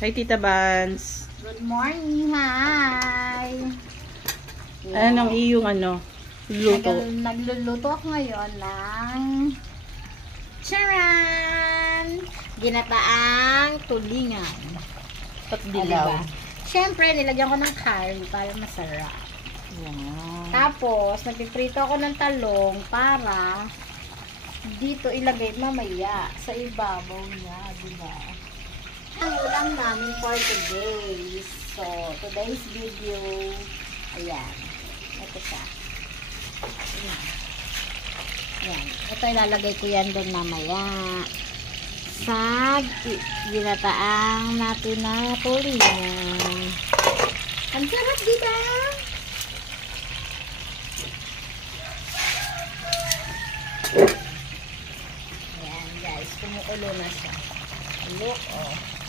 Hi, Tita Bans. Good morning, hi! Anong iyong luto? Nagluluto ako ngayon ng charan! Ginataang tulingan. At Diba? Siyempre, nilagyan ko ng curry para masarap. Wow. Tapos, nagpiprito ako ng talong para dito ilagay mamaya sa ibabaw niya, diba? Ang ulam namin for today. So, today's video, ayan. Ito siya. Ayan. Ayan. Ito ilalagay ko yan doon mamaya. Sa ginataang natin na tulingan. Ang sarap, diba? Ayan, guys. Kumukulo na siya. Look, oh.